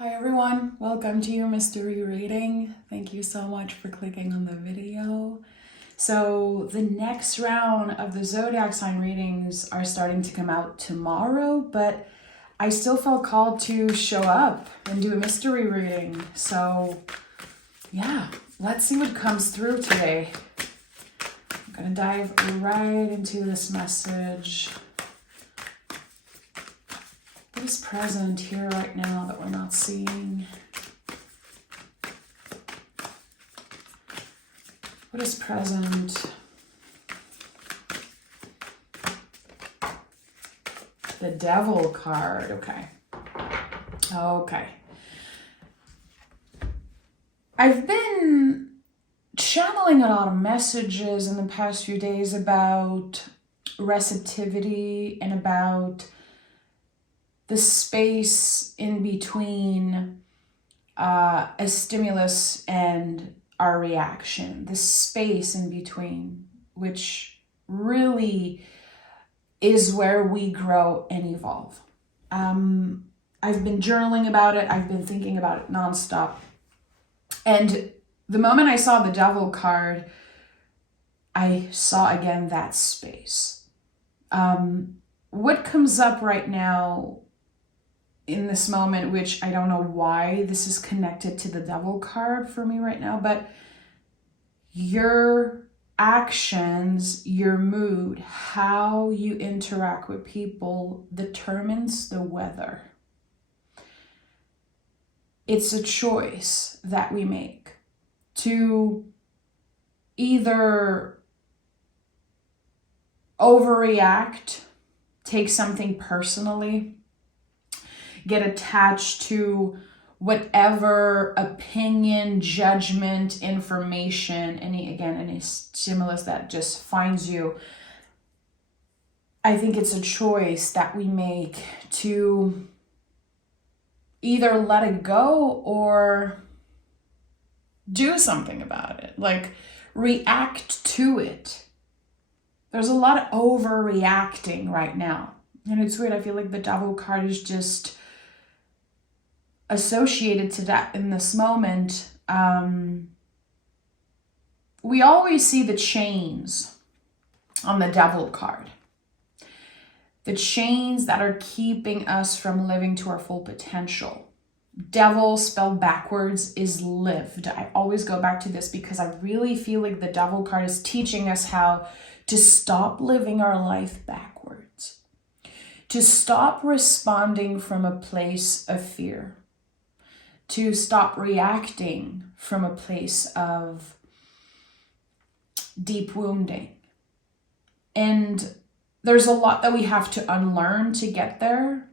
Hi everyone, welcome to your mystery reading. Thank you so much for clicking on the video. So the next round of the zodiac sign readings are starting to come out tomorrow, but I still felt called to show up and do a mystery reading. So yeah, let's see what comes through today. I'm gonna dive right into this message. What is present here right now that we're not seeing? What is present? The Devil card. Okay. I've been channeling a lot of messages in the past few days about receptivity and about the space in between a stimulus and our reaction, the space in between, which really is where we grow and evolve. I've been journaling about it. I've been thinking about it nonstop. And the moment I saw the Devil card, I saw again that space. What comes up right now in this moment, which I don't know why this is connected to the Devil card for me right now, but your actions, your mood, how you interact with people determines the weather. It's a choice that we make to either overreact, take something personally, get attached to whatever opinion, judgment, information, any stimulus that just finds you. I think it's a choice that we make to either let it go or do something about it, like react to it. There's a lot of overreacting right now. And it's weird. I feel like the Devil card is just associated to that in this moment. We always see the chains on the Devil card. The chains that are keeping us from living to our full potential. Devil spelled backwards is lived. I always go back to this because I really feel like the Devil card is teaching us how to stop living our life backwards. To stop responding from a place of fear. To stop reacting from a place of deep wounding. And there's a lot that we have to unlearn to get there.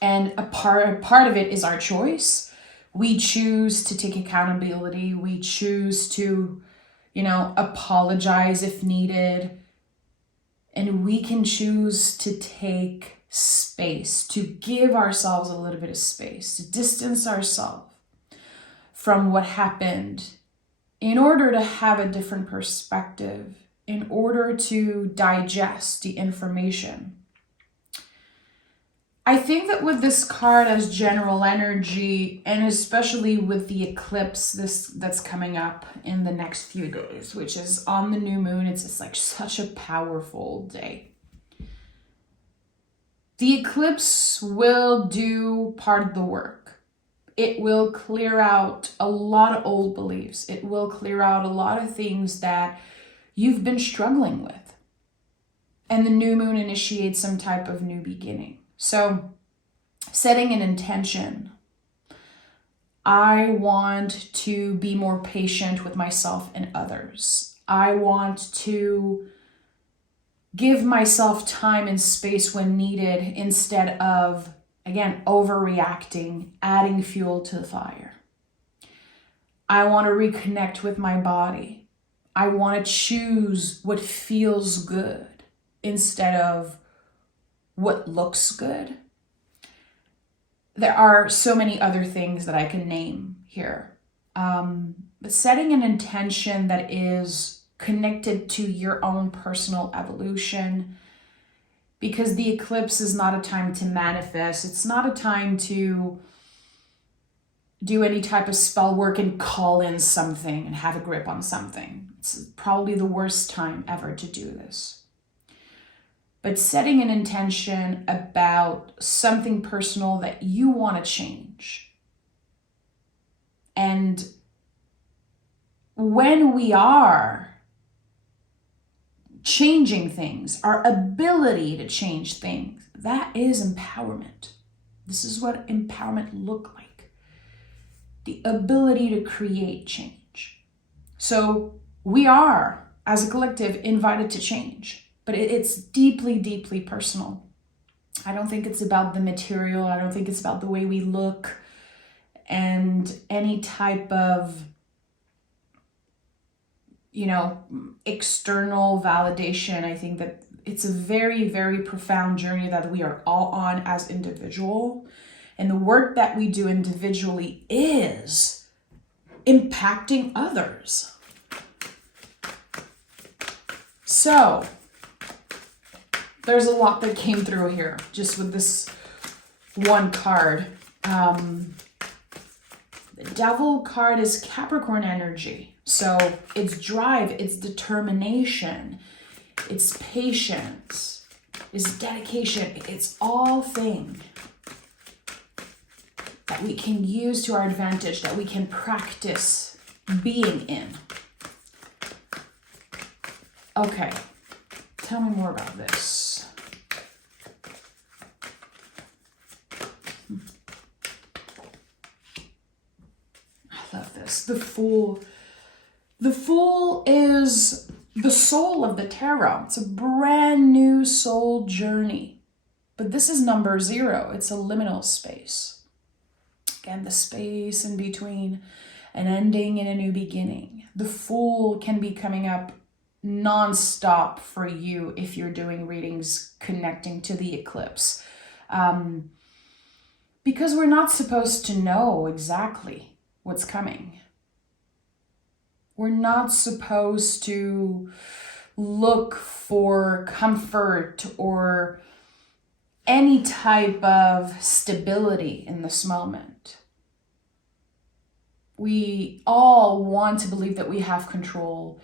And a part of it is our choice. We choose to take accountability. We choose to, apologize if needed. And we can choose to take space, to give ourselves a little bit of space, to distance ourselves from what happened in order to have a different perspective, in order to digest the information. I think that with this card as general energy, and especially with the eclipse that's coming up in the next few days, which is on the new moon, it's just like such a powerful day. The eclipse will do part of the work. It will clear out a lot of old beliefs. It will clear out a lot of things that you've been struggling with. And the new moon initiates some type of new beginning. So, setting an intention. I want to be more patient with myself and others. I want to give myself time and space when needed instead of, again, overreacting, adding fuel to the fire. I want to reconnect with my body. I want to choose what feels good instead of what looks good. There are so many other things that I can name here. But setting an intention that is connected to your own personal evolution, because the eclipse is not a time to manifest. It's not a time to do any type of spell work and call in something and have a grip on something. It's probably the worst time ever to do this. But setting an intention about something personal that you want to change. And when we are changing things, our ability to change things, that is empowerment. This is what empowerment looks like. The ability to create change. So we are, as a collective, invited to change, but it's deeply, deeply personal. I don't think it's about the material. I don't think it's about the way we look and any type of, external validation. I think that it's a very, very profound journey that we are all on as individual. And the work that we do individually is impacting others. So there's a lot that came through here just with this one card. The Devil card is Capricorn energy. So it's drive, it's determination, it's patience, it's dedication. It's all things that we can use to our advantage, that we can practice being in. Okay, tell me more about this. I love this. The Fool. The Fool is the soul of the tarot. It's a brand new soul journey. But this is number 0. It's a liminal space. Again, the space in between an ending and a new beginning. The Fool can be coming up nonstop for you if you're doing readings connecting to the eclipse. Because we're not supposed to know exactly what's coming. We're not supposed to look for comfort or any type of stability in this moment. We all want to believe that we have control.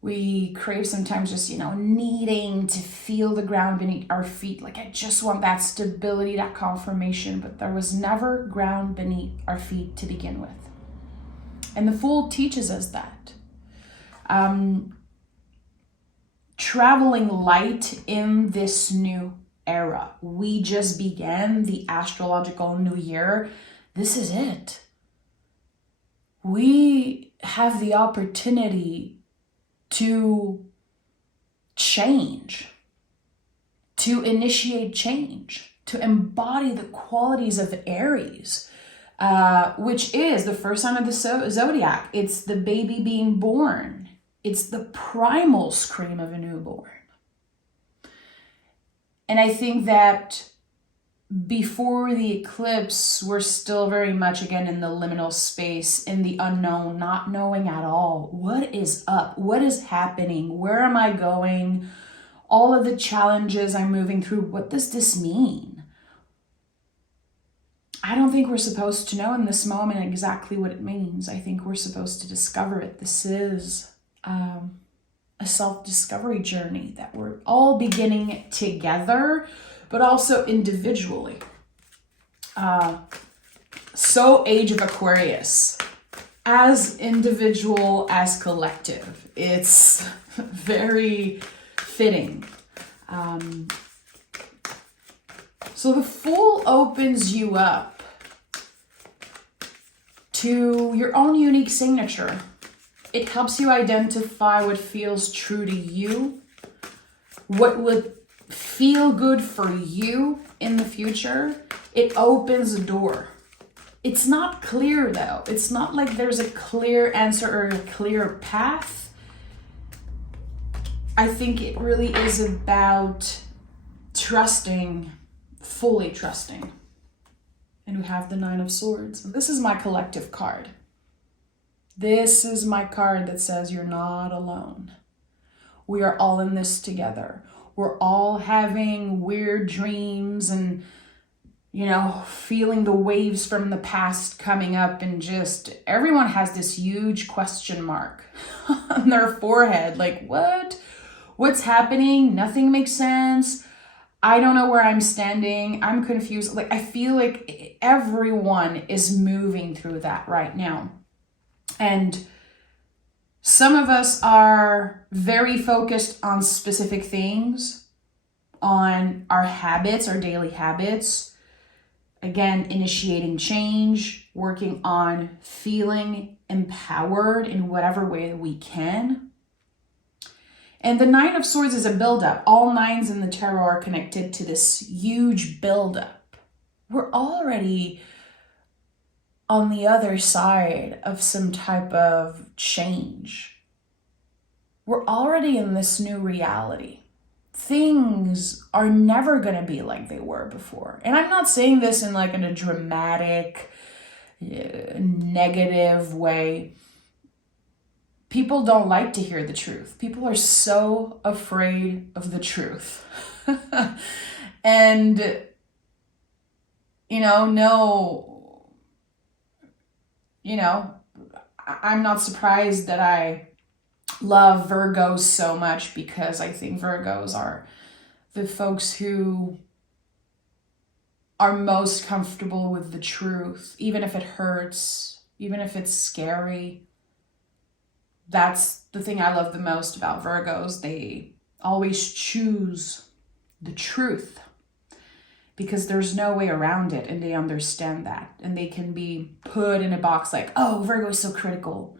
We crave sometimes just, needing to feel the ground beneath our feet. Like, I just want that stability, that confirmation, but there was never ground beneath our feet to begin with. And the Fool teaches us that. Traveling light in this new era. We just began the astrological new year. This is it. We have the opportunity to change, to initiate change, to embody the qualities of Aries, which is the first sign of the zodiac. It's the baby being born. It's the primal scream of a newborn. And I think that before the eclipse, we're still very much, again, in the liminal space, in the unknown, not knowing at all what is up, what is happening, where am I going, all of the challenges I'm moving through, what does this mean? I don't think we're supposed to know in this moment exactly what it means. I think we're supposed to discover it. This is a self-discovery journey that we're all beginning together, but also individually. So Age of Aquarius, as individual, as collective. It's very fitting. So the Fool opens you up to your own unique signature. It helps you identify what feels true to you, what would feel good for you in the future. It opens a door. It's not clear though. It's not like there's a clear answer or a clear path. I think it really is about trusting, fully trusting. And we have the 9 of Swords. This is my collective card. This is my card that says you're not alone. We are all in this together. We're all having weird dreams and feeling the waves from the past coming up, and just everyone has this huge question mark on their forehead. Like, what's happening? Nothing makes sense. I don't know where I'm standing. I'm confused. Like, I feel like everyone is moving through that right now. And some of us are very focused on specific things, on our habits, our daily habits. Again, initiating change, working on feeling empowered in whatever way we can. And the Nine of Swords is a buildup. All nines in the tarot are connected to this huge buildup. We're already on the other side of some type of change. We're already in this new reality. Things are never going to be like they were before. And I'm not saying this in a dramatic, negative way. People don't like to hear the truth. People are so afraid of the truth. And, I'm not surprised that I love Virgos so much, because I think Virgos are the folks who are most comfortable with the truth, even if it hurts, even if it's scary. That's the thing I love the most about Virgos. They always choose the truth because there's no way around it, and they understand that. And they can be put in a box like, oh, Virgo is so critical.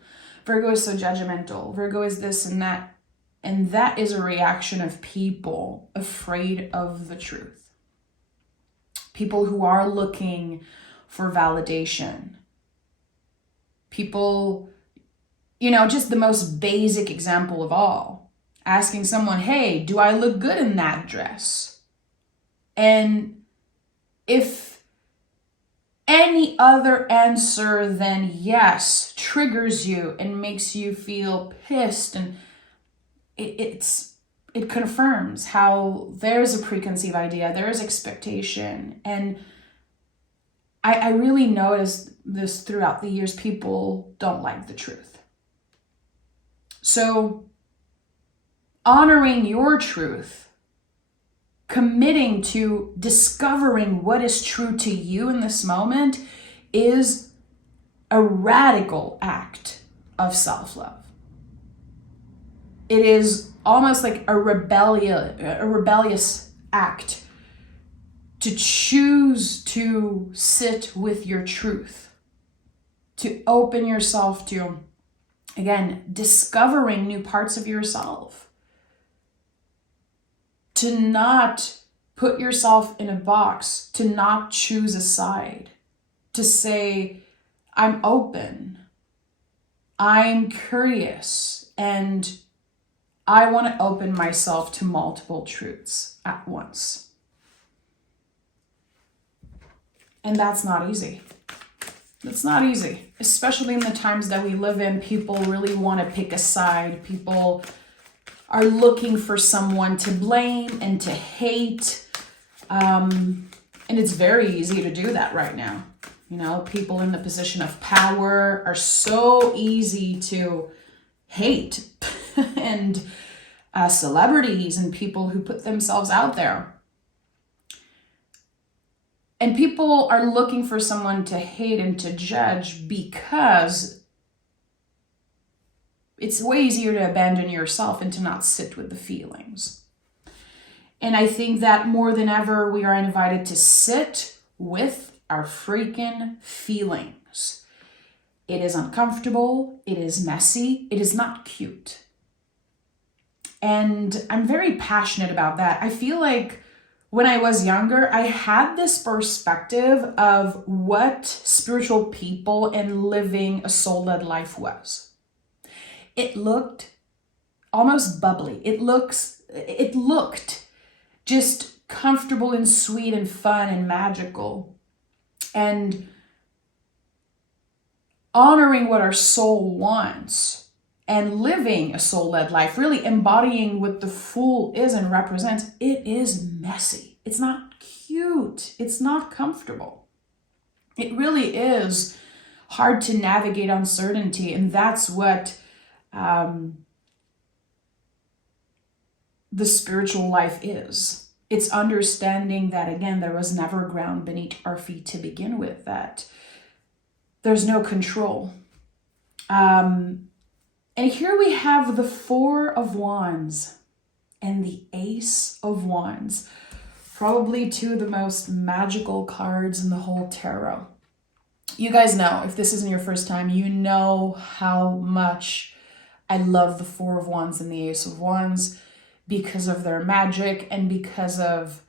Virgo is so judgmental. Virgo is this and that. And that is a reaction of people afraid of the truth. People who are looking for validation. People, just the most basic example of all. Asking someone, hey, do I look good in that dress? And if any other answer than yes triggers you and makes you feel pissed, and it confirms how there's a preconceived idea, there's expectation. And I really noticed this throughout the years. People don't like the truth. So honoring your truth, committing to discovering what is true to you in this moment, is a radical act of self-love. It is almost like a rebellious act to choose to sit with your truth, to open yourself to, again, discovering new parts of yourself. To not put yourself in a box, to not choose a side, to say, I'm open, I'm curious, and I want to open myself to multiple truths at once. And that's not easy. It's not easy, especially in the times that we live in. People really want to pick a side. People are looking for someone to blame and to hate. And it's very easy to do that right now. People in the position of power are so easy to hate. And celebrities and people who put themselves out there. And people are looking for someone to hate and to judge because it's way easier to abandon yourself and to not sit with the feelings. And I think that more than ever, we are invited to sit with our freaking feelings. It is uncomfortable. It is messy. It is not cute. And I'm very passionate about that. I feel like when I was younger, I had this perspective of what spiritual people and living a soul-led life was. It looked almost bubbly. It looked just comfortable and sweet and fun and magical. And honoring what our soul wants and living a soul-led life, really embodying what the Fool is and represents, it is messy. It's not cute. It's not comfortable. It really is hard to navigate uncertainty, and that's what the spiritual life is. It's understanding that, again, there was never ground beneath our feet to begin with, that there's no control. And here we have the Four of Wands and the Ace of Wands. Probably two of the most magical cards in the whole tarot. You guys know, if this isn't your first time, you know how much I love the Four of Wands and the Ace of Wands because of their magic and because of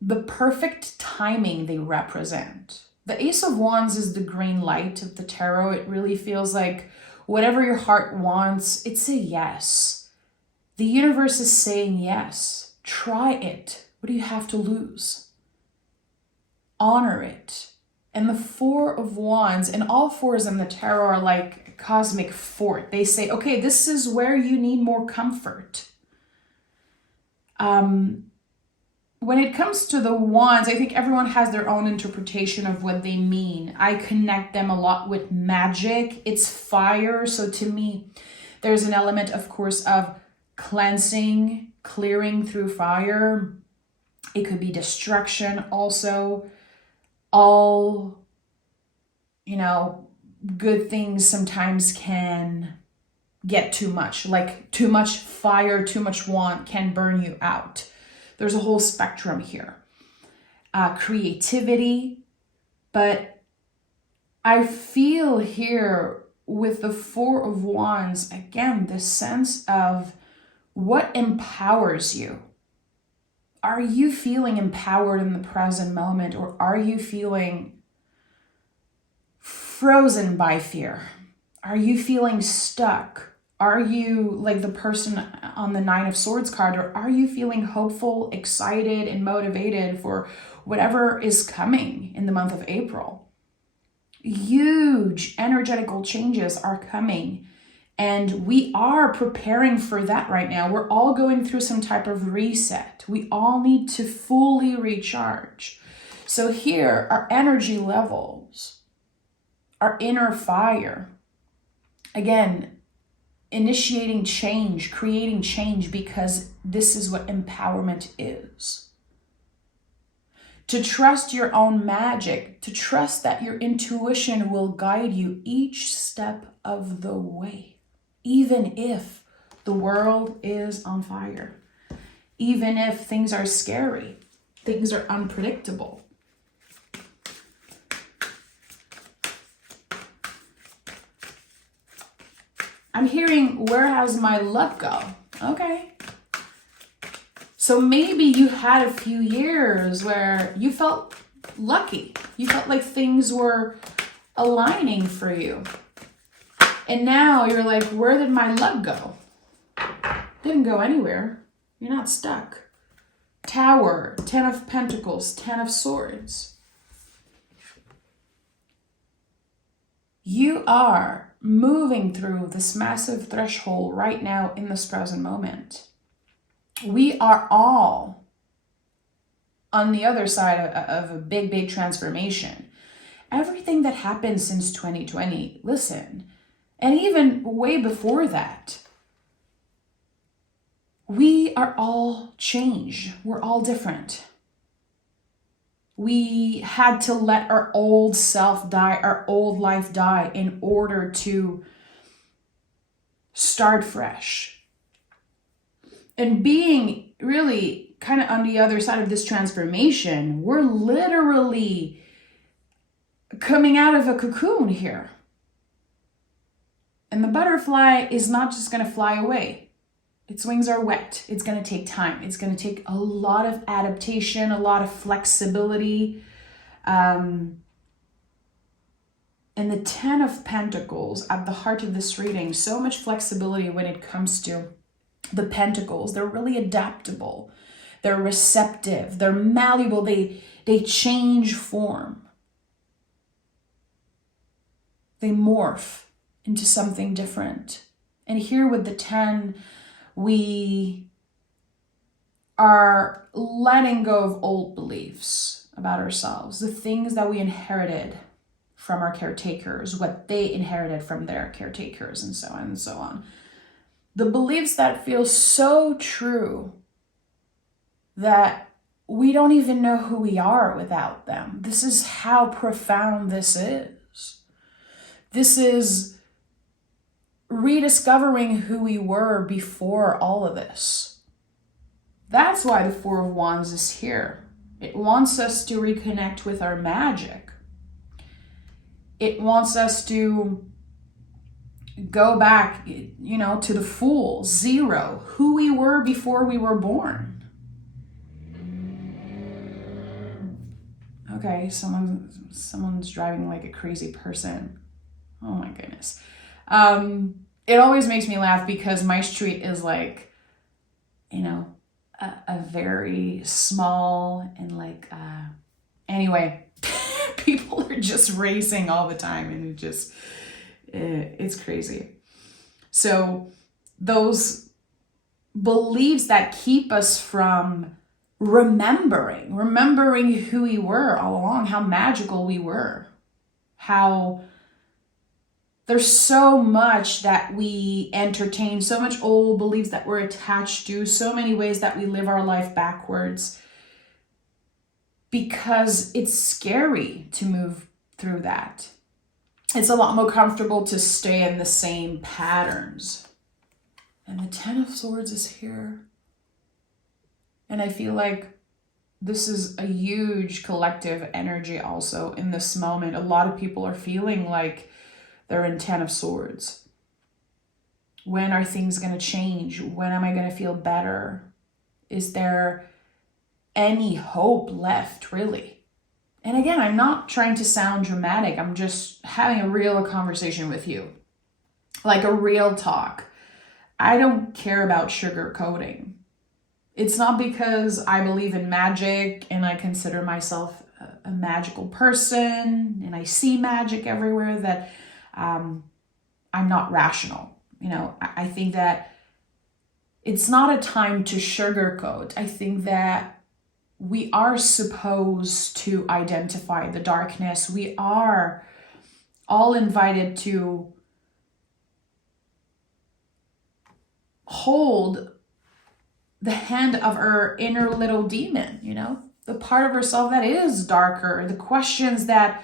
the perfect timing they represent. The Ace of Wands is the green light of the tarot. It really feels like whatever your heart wants, it's a yes. The universe is saying yes. Try it. What do you have to lose? Honor it. And the Four of Wands, and all fours in the tarot are like a cosmic fort. They say, okay, this is where you need more comfort. When it comes to the wands, I think everyone has their own interpretation of what they mean. I connect them a lot with magic. It's fire. So to me, there's an element, of course, of cleansing, clearing through fire. It could be destruction also. All, good things sometimes can get too much. Like too much fire, too much wand can burn you out. There's a whole spectrum here. Creativity. But I feel here with the Four of Wands, again, the sense of what empowers you. Are you feeling empowered in the present moment, or are you feeling frozen by fear? Are you feeling stuck? Are you like the person on the Nine of Swords card, or are you feeling hopeful, excited, and motivated for whatever is coming in the month of April? Huge energetical changes are coming, and we are preparing for that right now. We're all going through some type of reset. We all need to fully recharge. So here, our energy levels, our inner fire, again, initiating change, creating change, because this is what empowerment is. To trust your own magic, to trust that your intuition will guide you each step of the way, even if the world is on fire, even if things are scary, things are unpredictable. I'm hearing, where has my luck go? Okay. So maybe you had a few years where you felt lucky. You felt like things were aligning for you. And now you're like, where did my luck go? Didn't go anywhere. You're not stuck. Tower, 10 of Pentacles, 10 of Swords. You are moving through this massive threshold right now in this present moment. We are all on the other side of a big, big transformation. Everything that happened since 2020, listen, and even way before that, we are all changed. We're all different. We had to let our old self die, our old life die, in order to start fresh. And being really kind of on the other side of this transformation, we're literally coming out of a cocoon here. And the butterfly is not just going to fly away. Its wings are wet. It's going to take time. It's going to take a lot of adaptation, a lot of flexibility. And the 10 of Pentacles at the heart of this reading, so much flexibility when it comes to the Pentacles. They're really adaptable. They're receptive. They're malleable. They change form. They morph into something different. And here with the 10, we are letting go of old beliefs about ourselves, the things that we inherited from our caretakers, what they inherited from their caretakers, and so on and so on. The beliefs that feel so true that we don't even know who we are without them. This is how profound this is. This is rediscovering who we were before all of this. That's why the Four of Wands is here. It wants us to reconnect with our magic. It wants us to go back, to the Fool, zero, who we were before we were born. Okay, someone's driving like a crazy person. Oh my goodness. It always makes me laugh because my street is like, a very small and anyway, people are just racing all the time and it's crazy. So those beliefs that keep us from remembering who we were all along, how magical we were, how there's so much that we entertain, so much old beliefs that we're attached to, so many ways that we live our life backwards, because it's scary to move through that. It's a lot more comfortable to stay in the same patterns. And the Ten of Swords is here. And I feel like this is a huge collective energy also in this moment. A lot of people are feeling like they're in Ten of Swords. When are things going to change? When am I going to feel better? Is there any hope left, really? And again, I'm not trying to sound dramatic. I'm just having a real conversation with you. Like a real talk. I don't care about sugarcoating. It's not because I believe in magic and I consider myself a magical person and I see magic everywhere that I'm not rational. I think that it's not a time to sugarcoat. I think that we are supposed to identify the darkness. We are all invited to hold the hand of our inner little demon, the part of ourselves that is darker, the questions that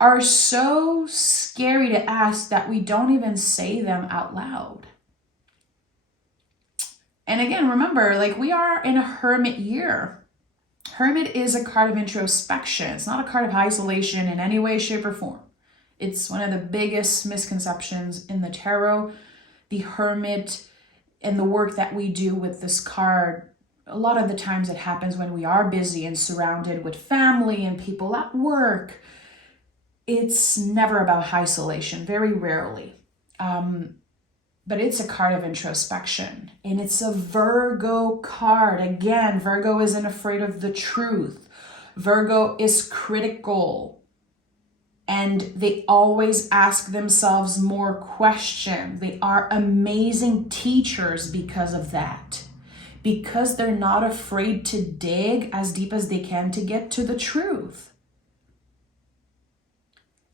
are so scary to ask that we don't even say them out loud. And again, remember, we are in a hermit year. Hermit is a card of introspection. It's not a card of isolation in any way, shape, or form. It's one of the biggest misconceptions in the tarot. The hermit and the work that we do with this card, a lot of the times it happens when we are busy and surrounded with family and people at work. It's never about isolation, very rarely. But it's a card of introspection. And it's a Virgo card. Again, Virgo isn't afraid of the truth. Virgo is critical. And they always ask themselves more questions. They are amazing teachers because of that. Because they're not afraid to dig as deep as they can to get to the truth.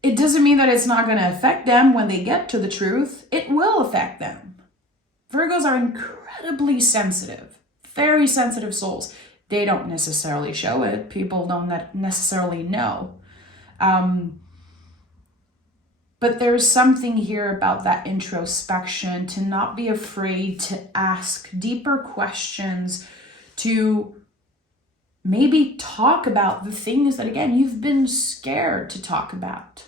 It doesn't mean that it's not going to affect them when they get to the truth. It will affect them. Virgos are incredibly sensitive, very sensitive souls. They don't necessarily show it. People don't necessarily know. But there's something here about that introspection, to not be afraid to ask deeper questions, to maybe talk about the things that, again, you've been scared to talk about.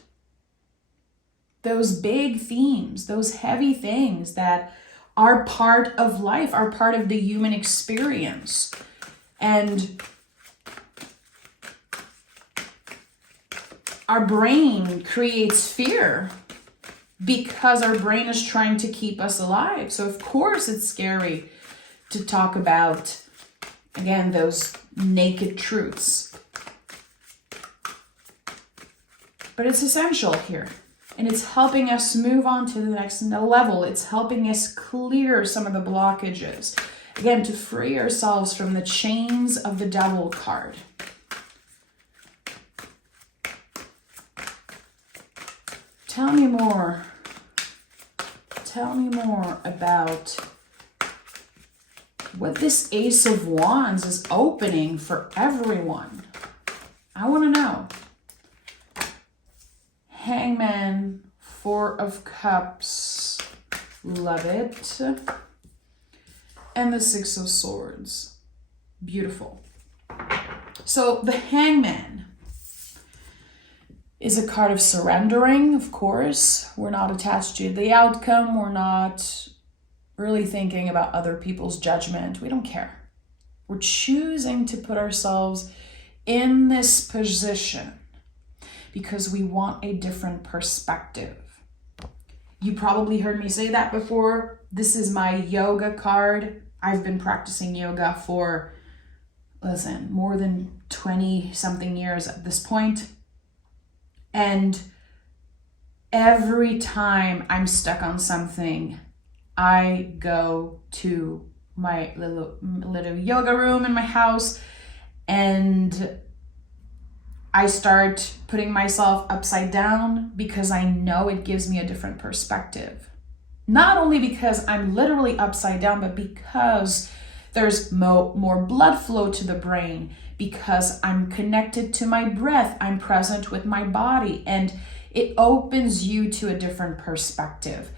Those big themes, those heavy things that are part of life, are part of the human experience. And our brain creates fear because our brain is trying to keep us alive. So of course it's scary to talk about, again, those naked truths. But it's essential here. And it's helping us move on to the next level. It's helping us clear some of the blockages. Again, to free ourselves from the chains of the Devil card. Tell me more. Tell me more about what this Ace of Wands is opening for everyone. I want to know. Hangman, Four of Cups, love it. And the Six of Swords, beautiful. So the Hangman is a card of surrendering, of course. We're not attached to the outcome. We're not really thinking about other people's judgment. We don't care. We're choosing to put ourselves in this position because we want a different perspective. You probably heard me say that before. This is my yoga card. I've been practicing yoga for, more than 20 something years at this point. And every time I'm stuck on something, I go to my little yoga room in my house and I start putting myself upside down because I know it gives me a different perspective. Not only because I'm literally upside down, but because there's more blood flow to the brain, because I'm connected to my breath, I'm present with my body, and it opens you to a different perspective.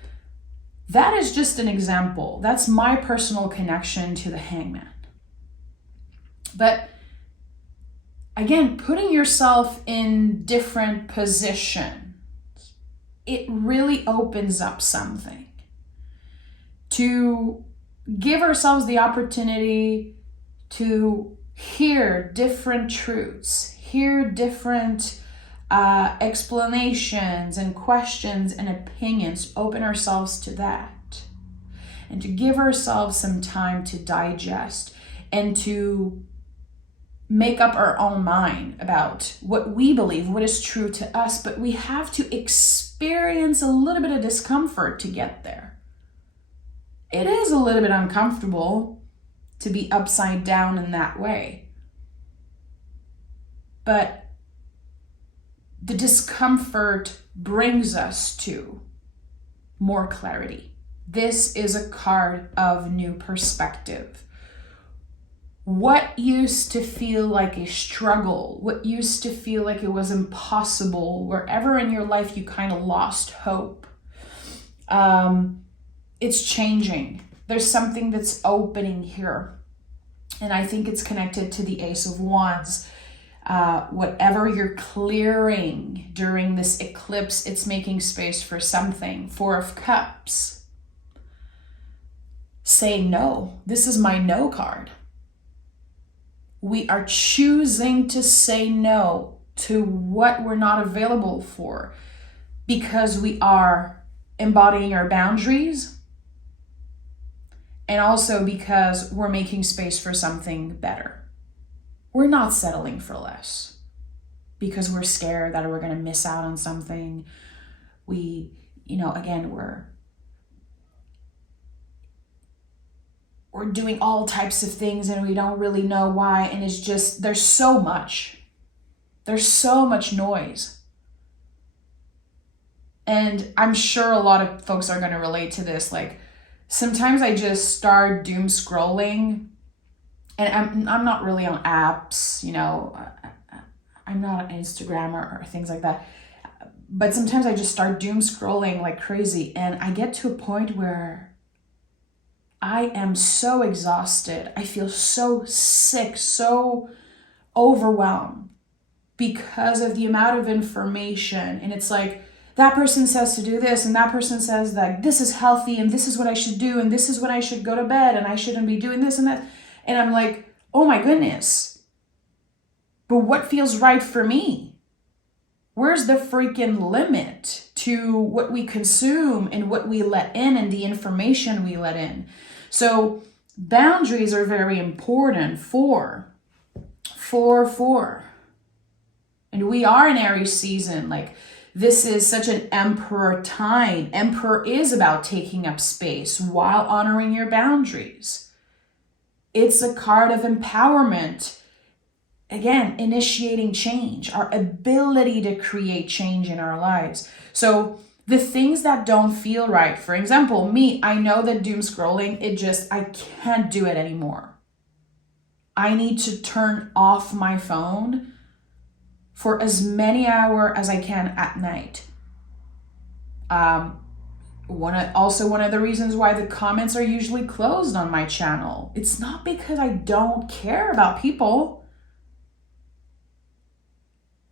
That is just an example. That's my personal connection to the Hangman. But again, putting yourself in different positions, it really opens up something. To give ourselves the opportunity to hear different truths, hear different explanations and questions and opinions, open ourselves to that. And to give ourselves some time to digest and to make up our own mind about what we believe, what is true to us, but we have to experience a little bit of discomfort to get there. It is a little bit uncomfortable to be upside down in that way. But the discomfort brings us to more clarity. This is a card of new perspective. What used to feel like a struggle, what used to feel like it was impossible, wherever in your life you kind of lost hope, it's changing. There's something that's opening here. And I think it's connected to the Ace of Wands. Whatever you're clearing during this eclipse, it's making space for something. Four of Cups. Say no. This is my no card. We are choosing to say no to what we're not available for because we are embodying our boundaries, and also because we're making space for something better. We're not settling for less because we're scared that we're going to miss out on something. Again, we're doing all types of things and we don't really know why. And it's just, there's so much noise. And I'm sure a lot of folks are going to relate to this. Like, sometimes I just start doom scrolling, and I'm not really on apps, I'm not on Instagram or things like that. But sometimes I just start doom scrolling like crazy, and I get to a point where I am so exhausted. I feel so sick, so overwhelmed because of the amount of information. And it's like, that person says to do this, and that person says that this is healthy, and this is what I should do, and this is when I should go to bed, and I shouldn't be doing this and that. And I'm like, oh my goodness. But what feels right for me? Where's the freaking limit to what we consume and what we let in and the information we let in? So boundaries are very important. Four. And we are in Aries season. Like, this is such an emperor time. Emperor is about taking up space while honoring your boundaries. It's a card of empowerment. Again, initiating change, our ability to create change in our lives. So the things that don't feel right, for example, me, I know that doom scrolling, I can't do it anymore. I need to turn off my phone for as many hours as I can at night. One of the reasons why the comments are usually closed on my channel. It's not because I don't care about people.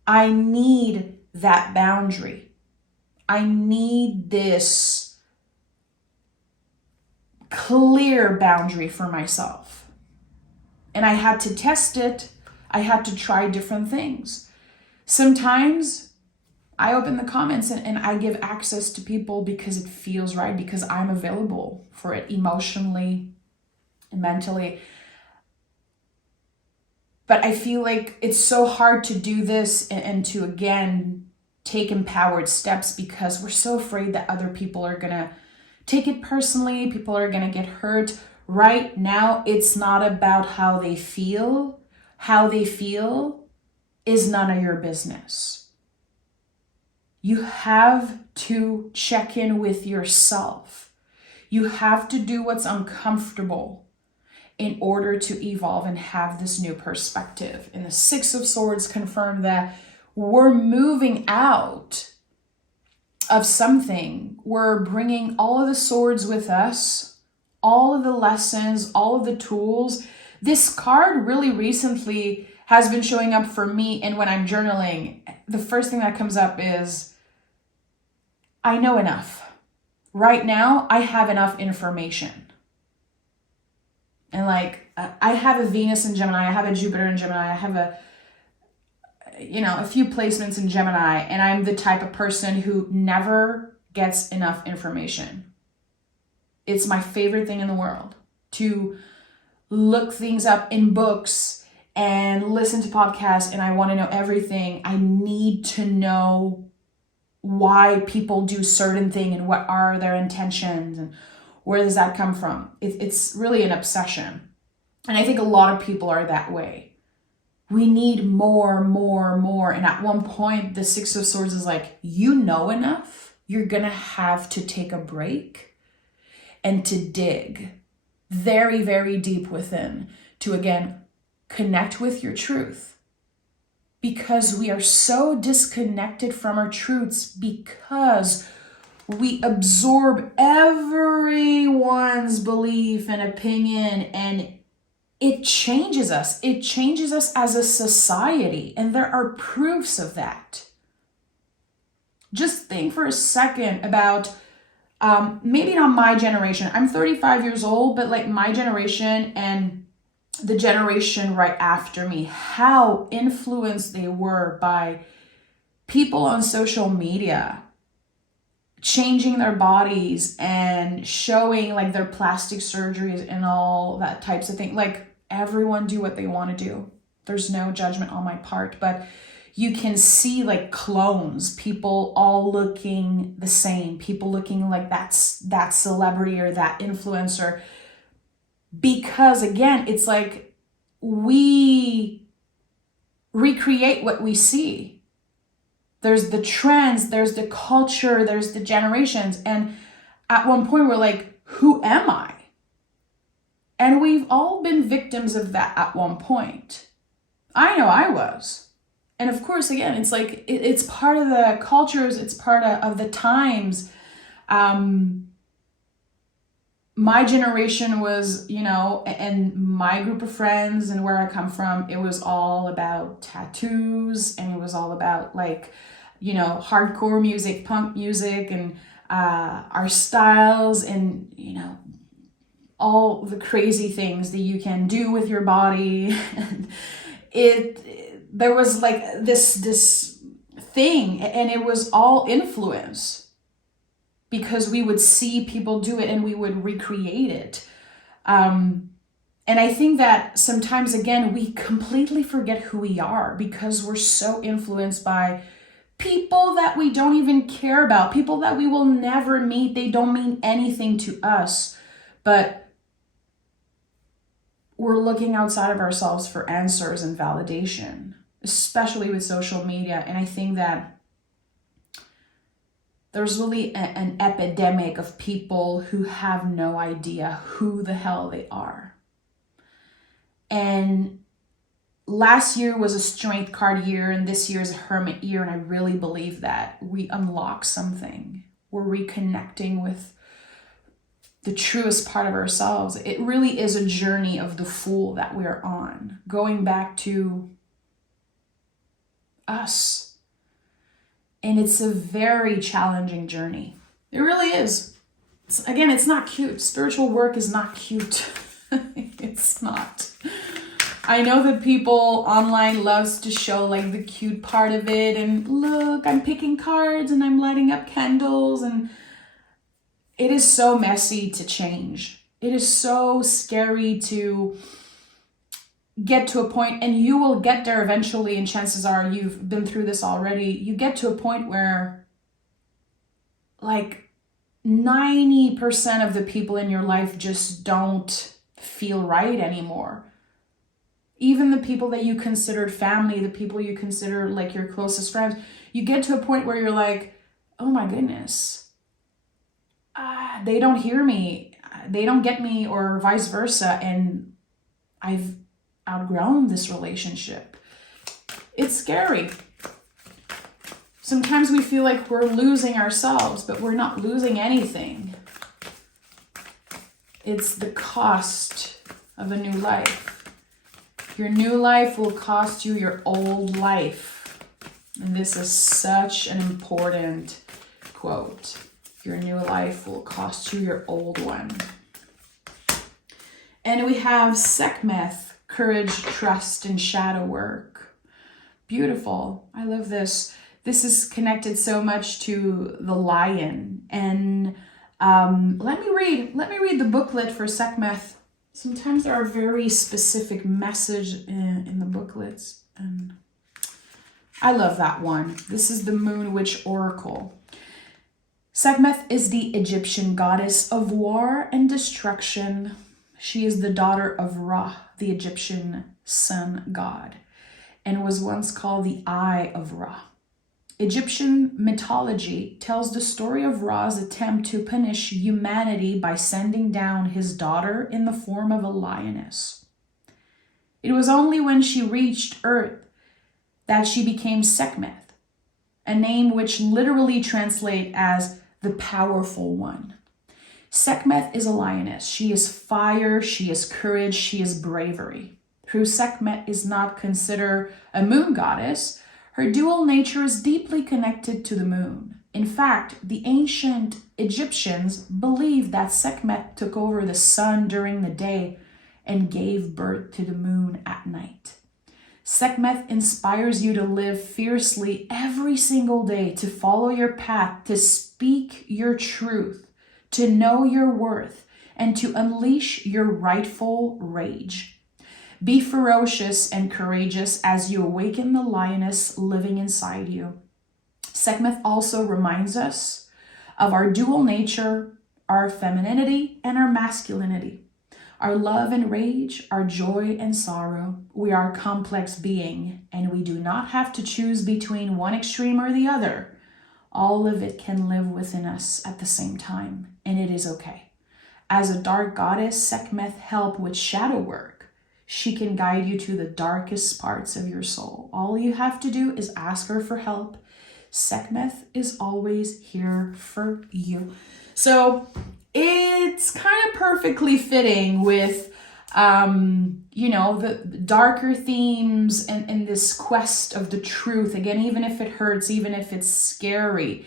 I need that boundary. I need this clear boundary for myself. And I had to test it. I had to try different things. Sometimes I open the comments and I give access to people because it feels right, because I'm available for it emotionally and mentally. But I feel like it's so hard to do this and to, again, take empowered steps because we're so afraid that other people are going to take it personally. People are going to get hurt. Right now, it's not about how they feel. How they feel is none of your business. You have to check in with yourself. You have to do what's uncomfortable in order to evolve and have this new perspective. And the Six of Swords confirm that we're moving out of something. We're bringing all of the swords with us, all of the lessons, all of the tools. This card really recently has been showing up for me, and when I'm journaling, the first thing that comes up is, I know enough. Right now, I have enough information. And I have a Venus in Gemini, I have a Jupiter in Gemini, I have a few placements in Gemini, and I'm the type of person who never gets enough information. It's my favorite thing in the world to look things up in books and listen to podcasts, and I want to know everything. I need to know why people do certain thing and what are their intentions and where does that come from? It's really an obsession. And I think a lot of people are that way. We need more. And at one point, the Six of Swords is like, you know enough. You're going to have to take a break and to dig very, very deep within to, again, connect with your truth. Because we are so disconnected from our truths because we absorb everyone's belief and opinion, and it changes us. It changes us as a society, and there are proofs of that. Just think for a second about maybe not my generation. I'm 35 years old, but like my generation and the generation right after me, how influenced they were by people on social media changing their bodies and showing like their plastic surgeries and all that types of thing. Like, everyone do what they want to do. There's no judgment on my part, but you can see like clones, people all looking the same, people looking like that celebrity or that influencer. Because again, it's like we recreate what we see. There's the trends, there's the culture, there's the generations. And at one point we're like, who am I? And we've all been victims of that at one point. I know I was. And of course, again, it's like, it's part of the cultures, it's part of the times. My generation was, and my group of friends and where I come from, it was all about tattoos, and it was all about hardcore music, punk music, and our styles, and, all the crazy things that you can do with your body. There was like this thing, and it was all influence. Because we would see people do it and we would recreate it. And I think that sometimes, again, we completely forget who we are because we're so influenced by people that we don't even care about, people that we will never meet. They don't mean anything to us. But we're looking outside of ourselves for answers and validation, especially with social media. And I think that there's really an epidemic of people who have no idea who the hell they are. And last year was a strength card year, and this year is a hermit year. And I really believe that we unlock something. We're reconnecting with the truest part of ourselves. It really is a journey of the Fool that we're on, going back to us. And it's a very challenging journey. It really is. Again, it's not cute. Spiritual work is not cute. It's not. I know that people online loves to show like the cute part of it, and look, I'm picking cards and I'm lighting up candles, and it is so messy to change. It is so scary to get to a point, and you will get there eventually, and chances are you've been through this already. You get to a point where like 90% of the people in your life just don't feel right anymore. Even the people that you considered family, the people you consider like your closest friends, you get to a point where you're like, oh my goodness, they don't hear me, they don't get me, or vice versa, and I've outgrown this relationship. It's scary. Sometimes we feel like we're losing ourselves, but we're not losing anything. It's the cost of a new life. Your new life will cost you your old life. And this is such an important quote. Your new life will cost you your old one. And we have Sekhmet, courage, trust, and shadow work. Beautiful. I love this. This is connected so much to the lion. And let me read the booklet for Sekhmet. Sometimes there are very specific message in the booklets. And I love that one. This is the Moon Witch Oracle. Sekhmet is the Egyptian goddess of war and destruction. She is the daughter of Ra, the Egyptian sun god, and was once called the Eye of Ra. Egyptian mythology tells the story of Ra's attempt to punish humanity by sending down his daughter in the form of a lioness. It was only when she reached Earth that she became Sekhmet, a name which literally translates as the powerful one. Sekhmet is a lioness. She is fire, she is courage, she is bravery. Though Sekhmet is not considered a moon goddess, her dual nature is deeply connected to the moon. In fact, the ancient Egyptians believed that Sekhmet took over the sun during the day and gave birth to the moon at night. Sekhmet inspires you to live fiercely every single day, to follow your path, to speak your truth, to know your worth, and to unleash your rightful rage. Be ferocious and courageous as you awaken the lioness living inside you. Sekhmet also reminds us of our dual nature, our femininity and our masculinity, our love and rage, our joy and sorrow. We are a complex being, and we do not have to choose between one extreme or the other. All of it can live within us at the same time, and it is okay. As a dark goddess, Sekhmet helps with shadow work. She can guide you to the darkest parts of your soul. All you have to do is ask her for help. Sekhmet is always here for you. So it's kind of perfectly fitting with, the darker themes and this quest of the truth. Again, even if it hurts, even if it's scary,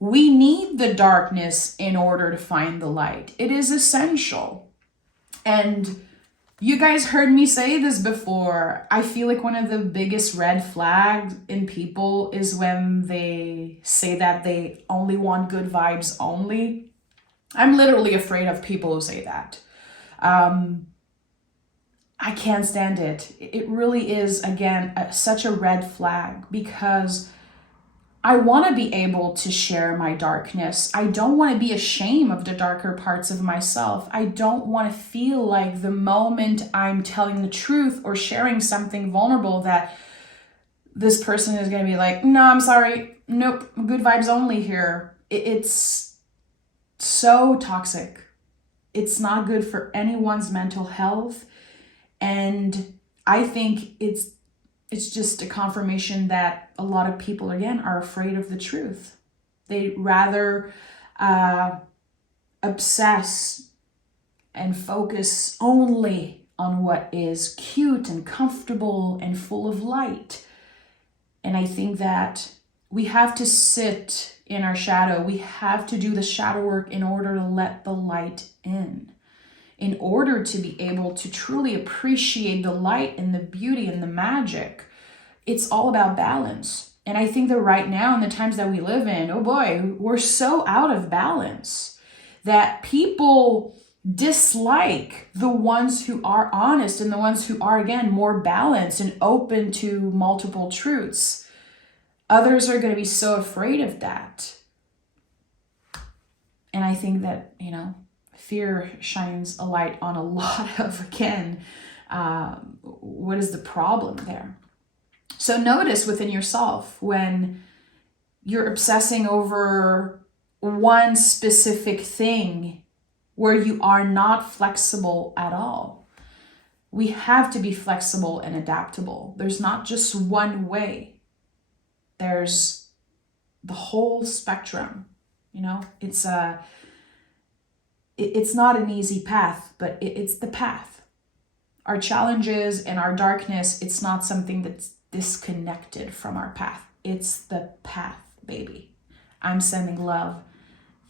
we need the darkness in order to find the light. It is essential. And you guys heard me say this before. I feel like one of the biggest red flags in people is when they say that they only want good vibes only. I'm literally afraid of people who say that. I can't stand it. It really is, again, such a red flag, because I want to be able to share my darkness. I don't want to be ashamed of the darker parts of myself. I don't want to feel like the moment I'm telling the truth or sharing something vulnerable that this person is going to be like, no, I'm sorry. Nope. Good vibes only here. It's so toxic. It's not good for anyone's mental health. And I think it's just a confirmation that a lot of people, again, are afraid of the truth. They rather obsess and focus only on what is cute and comfortable and full of light. And I think that we have to sit in our shadow. We have to do the shadow work in order to let the light in order to be able to truly appreciate the light and the beauty and the magic. It's all about balance. And I think that right now, in the times that we live in, oh boy, we're so out of balance that people dislike the ones who are honest and the ones who are, again, more balanced and open to multiple truths. Others are going to be so afraid of that. And I think that, fear shines a light on a lot of, again, what is the problem there? So notice within yourself when you're obsessing over one specific thing where you are not flexible at all. We have to be flexible and adaptable. There's not just one way. There's the whole spectrum. It's not an easy path, but it's the path. Our challenges and our darkness, it's not something that's disconnected from our path. It's the path, baby. I'm sending love.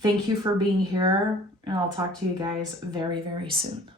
Thank you for being here, and I'll talk to you guys very, very soon.